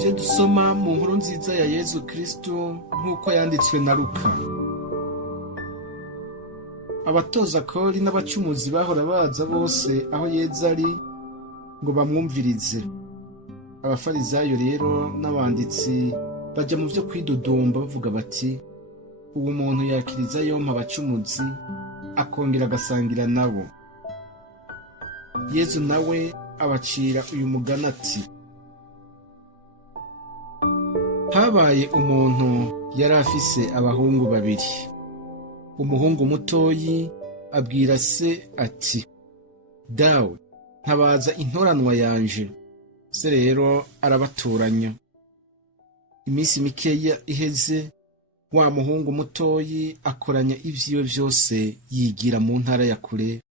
ivyo dusoma mu nkuru nziza ya Yezu Kristo nk'uko yanditswe na Luka. Abatoza kori n'abacumuzi bahora baza bose aho Yezu ari ngo bamwumvirize. Abafarizayo rero n'abanditsi baja mu vyo kwidodomba bavuga bati, uwo muntu yakiriza yompa abacumuzi akongera agasangira nabo. Yezu nawe abacira uyu mugani ati, habaye umuntu yari afise abahungu babiri. Umuhungu mutoyi abwira se ati, dawe ntabaza intoranwa yanje. Se rero arabatoranya. Iminsi mikeya iheze, wa muhungu mutoyi akoranya ivyiwe vyose yigira mu ntara ya kure,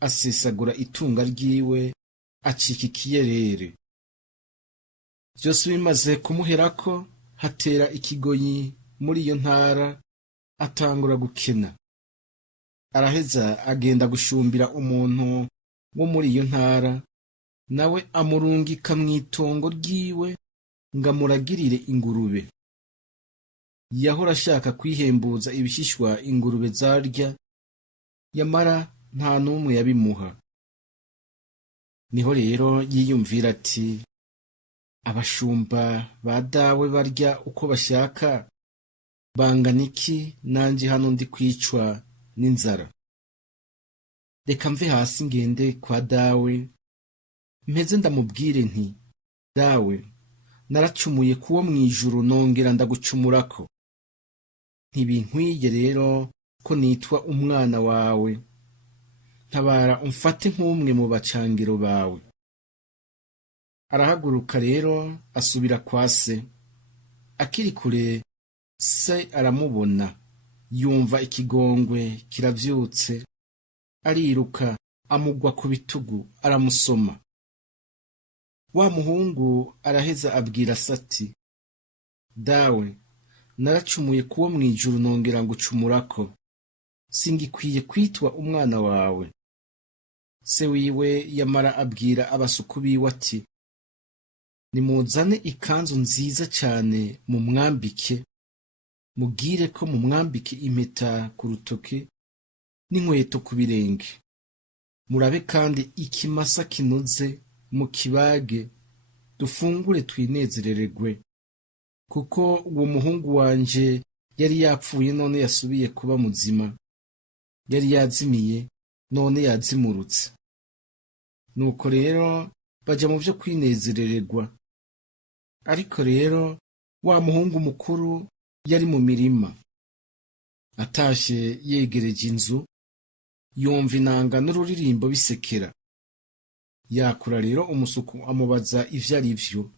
asesagura itunga ryiwe, acika ikiyerere. Vyose bimaze kumuherako, hatera ikigoyi muri iyo ntara, atangura gukena. Araheza agenda gushumbira umuntu wo muri iyo ntara, nawe amurungika mw'itongo ryiwe ngo amuragirire ingurube. Yahora ashaka kwihembuza ibishishwa ingurube zarya, yamara nta n'umwe yabimuha. Niho rero yiyumvira ati, abashumba ba dawe barya uko bashaka, bangana iki nanje hano ndi kwicwa n'inzara? Reka mve hasi ngende kwa dawe, mpeze ndamubwire nti, dawe naracumuye kuwo mw'ijuru nongera ndagucumurako. Ntibinkwiye rero ko nitwa umwana wawe. Ntabara umfate nk'umwe mu bacangiro bawe. Arahaguruka rero asubira kwa se. Akiri kure, se aramubona, yumva ikigongwe kiravyutse, ariruka amugwa ku bitugu aramusoma. Wa muhungu araheza abwira se ati, dawe naracumuye kuwo mw'ijuru nongera ngucumurako, singikwiye kwitwa umwana wawe. Se wiwe yamara abwira abasuku biwe ati, nimuzane ikanzu nziza cyane mumwambike, mugire ko mumwambike impeta ku rutoke n'inkweto ku birenge. Murabe kandi ikimasa kinoze mukibage, dufungure twinezerererwe, kuko uwo muhungu wanje yari yapfuye none yasubiye kuba muzima, yari yazimiye none yazimurutse. Nuko rero baja mu vyo kwinezerererwa. Ariko rero wa muhungu mukuru yari mu mirima. Atashe yegereje inzu, yumva inanga n'ururirimbo bisekera. Yakura rero umusuku amubaza ivyo ari vyo.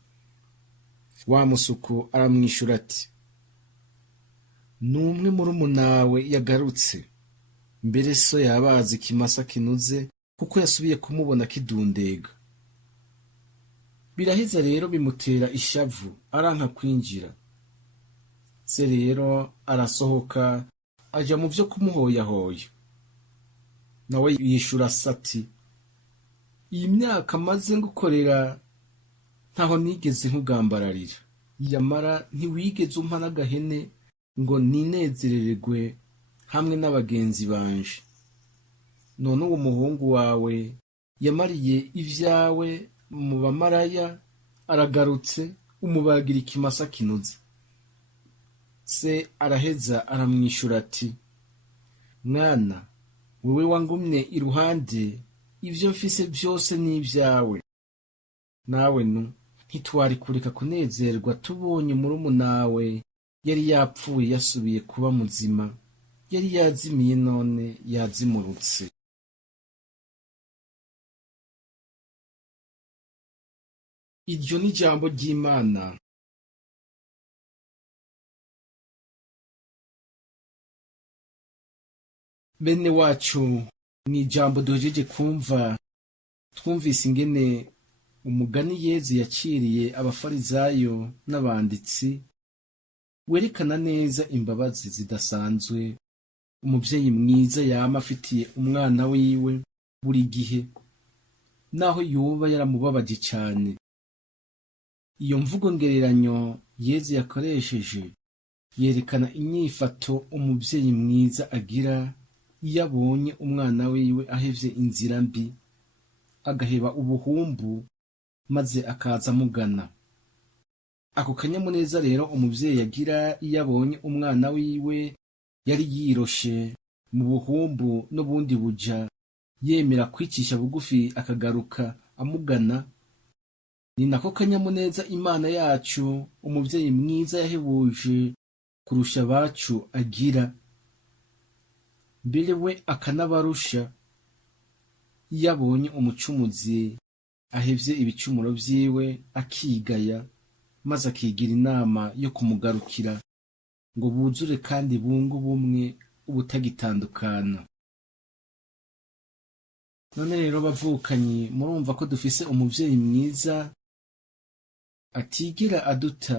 Wa musuku aramwishura ati, numwe murumunawe yagarutse, mbere so yabazi ikimasa kinuze kuko yasubiye kumubona kidundega. Biraheza rero bimutera ishavu, aranka kwinjira. Se rero arasohoka aja mu vyo kumuhoyahoya. Nawe yishura ati, iyi myaka maze ngukorera ntaho nigeze nkugambararira, yamara ntiwigeze umpa n'agahene ngo ninezerererwe hamwe n'abagenzi banje. None uwo muhungu wawe yamariye ivyawe mu bamaraya, aragarutse umubagira ikimasa kinuze. Se araheza aramwishura ati, mwana wewe wangumye iruhande, ivyo mfise vyose ni ivyawe. Nawe ntitwari kureka kunezerwa tubonye murumunawe yari yapfuye yasubiye kuba muzima, yari yazimiye none yazimurutse. Iryo ni ijambo ry'Imana. Bene wacu, ni ijambo duhejeje kumva, twumvise ingene umugani Yezu yaciriye abafarizayo n'abanditsi werekana neza imbabazi zidasanzwe umuvyeyi mwiza yama afitiye umwana wiwe buri gihe, naho yoba yaramubabaje cyane. Iyo mvugo ngereranyo Yezu yakoresheje yerekana inyifato umuvyeyi mwiza agira iyo abonye umwana wiwe ahevye inzira mbi, agaheba ubuhumbu maze akaza amugana. Ako kanyamuneza rero umuvyeyi agira iyo abonye umwana wiwe yari yiroshe mu buhumbu n'ubundi buja, yemera kwicisha bugufi akagaruka amugana, ni nako kanyamuneza Imana yacu umuvyeyi mwiza yahebuje kurusha abacu agira, mbere we akanabarusha iyo abonye umucumuzi ahevye ibicumuro vyiwe akigaya, maze akigira inama yo kumugarukira ngo buzure kandi bunge ubumwe ubutagitandukana. None rero bavukanyi, murumva ko dufise umuvyeyi mwiza atigera aduta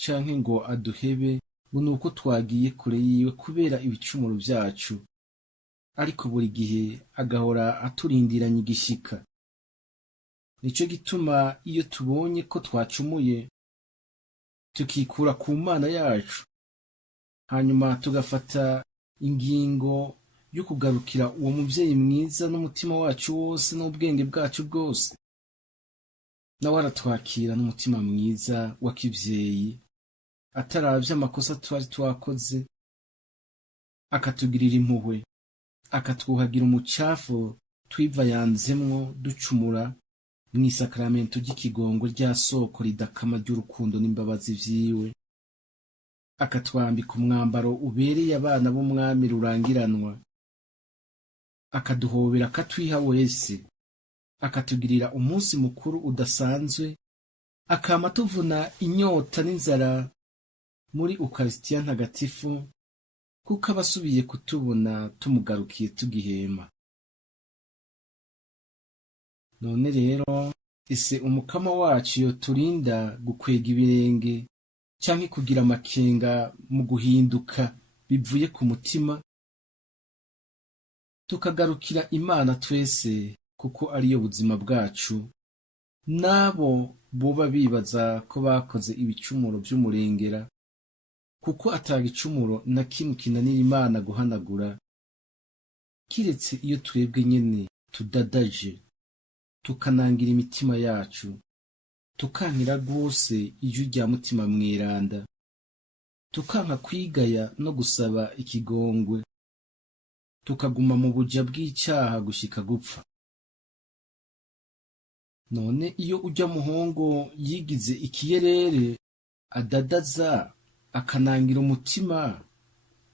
canke ngo aduhebe ngo nuko twagiye kure yiwe kubera ibicumuro vyacu, ariko buri gihe agahora aturindiranye igishika. Nico gituma iyo tubonye ko twacumuye tukikura ku Mana yacu, hanyuma tugafata ingingo yo kugarukira uwo muvyeyi mwiza n'umutima wacu wose n'ubwenge bwacu bwose, nawe aratwakira n'umutima mwiza wa kivyeyi, ataravye amakosa twari twakoze, akatugirira impuhwe, akatwuhagira umucafu twivayanzemwo ducumura mw'isakramento ry'ikigongo rya soko ridakama ry'urukundo n'imbabazi vyiwe, akatwambika umwambaro ubereye abana b'umwami rurangiranwa, akaduhobera akatwiha wese, akatugirira umunsi mukuru udasanzwe, akama tuvuna inyota n'inzara muri Ukaristiya ntagatifu, kuko abasubiye kutubona tumugarukiye tugihema. None rero ese umukama wacu yoturinda gukwega ibirenge canke kugira amakenga mu guhinduka bivuye ku mutima, tukagarukira Imana twese kuko ariyo buzima bwacu, nabo boba bibaza ko bakoze ibicumuro vy'umurengera, kuko atagicumuro na kimwe kinanira Imana guhanagura, kiretse iyo twebwe nyene tudadaje, tukanangira imitima yacu, tukankira rwose ijwi rya mutima mweranda, tukanka kwigaya no gusaba ikigongwe, tukaguma mu buja bw'icaha gushika gupfa. None iyo urya muhongo yigize ikiyerere, adadaza akanangira umutima,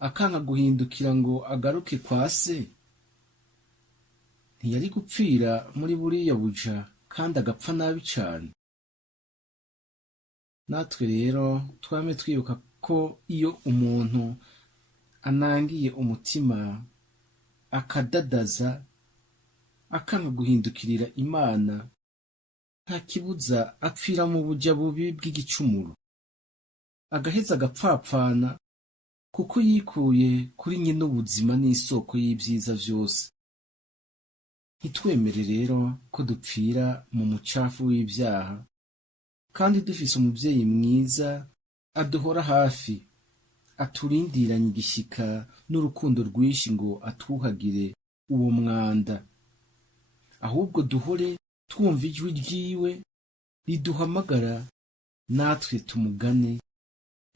akanka guhindukira ngo agaruke kwa se, ntiyari gupfira muri buriya buja kandi agapfa nabi cane? Natwe rero twame twibuka ko iyo umuntu anangiye umutima, akadadaza, akanka guhindukirira Imana, nta kibuza apfira mu buja bubi bw'igicumuro, agaheza agapfapfana, kuko yikuye kuri nyine ubuzima n'isoko y'ivyiza vyose. Ntitwemere rero ko dupfira mu mucafu w'ivyaha, kandi dufise umuvyeyi mwiza aduhora hafi, aturindiranye igishika n'urukundo rwinshi ngo atwuhagire uwo mwanda. Ahubwo duhore twumva ijwi ryiwe riduhamagara, natwe tumugane,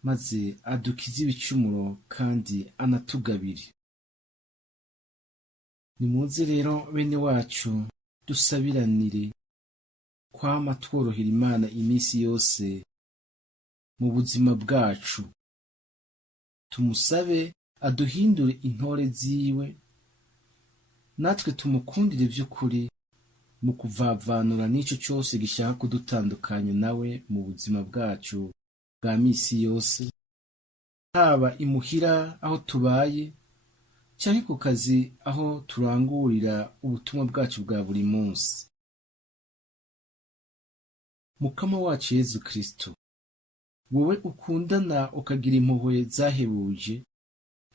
maze adukize ibicumuro kandi anatugabire. Nimuze rero bene wacu dusabiranire kwama tworohera Imana iminsi yose mu buzima bwacu, tumusabe aduhindure intore ziwe, natwe tumukundire vy'ukuri mu kuvavanura n'ico cose gishaka kudutandukanya nawe mu buzima bwacu bwa misi yose, haba imuhira aho tubaye canke ku kazi aho turangurira ubutumwa bwacu bwa buri munsi. Mukama wacu Yezu Kristo, wowe ukundana ukagira impuhwe zahebuje,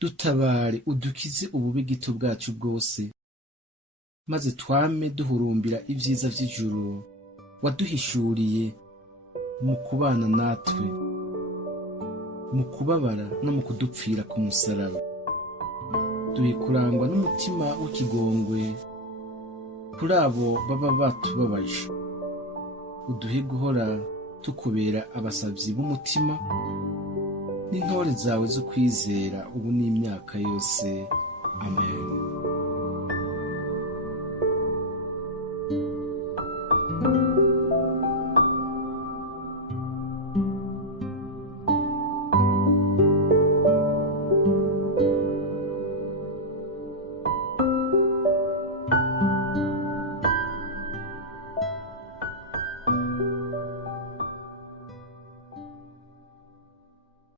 dutabare udukize ububi gito bwacu bwose, maze twame duhurumbira ivyiza vy'ijuru waduhishuriye, mu kubana natwe, mu kubabara no mu kudupfira ku musaraba. Duhe kurangwa n'umutima w'ikigongwe kuri abo baba batubabaje. Uduhe guhora tukubera abasavyi b'umutima n'intore zawe zo kwizera ubu n'imyaka yose. Amen.